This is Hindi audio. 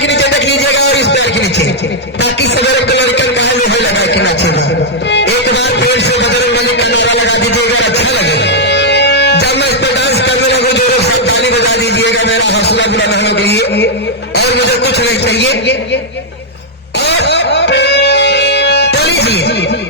के नीचे देख लीजिएगा और इस पेड़ के नीचे, ताकि सवेरे को लड़कन कहा नहीं लगा कि नाचेगा। एक बार पेड़ से बजरंगबली का नारा लगा दीजिएगा, अच्छा लगेगा। जब मैं इस पर डांस करने लगूं जोरों से ताली बजा दीजिएगा मेरा हौसला बुलंद के लिए, और मुझे कुछ नहीं चाहिए। और बोलिए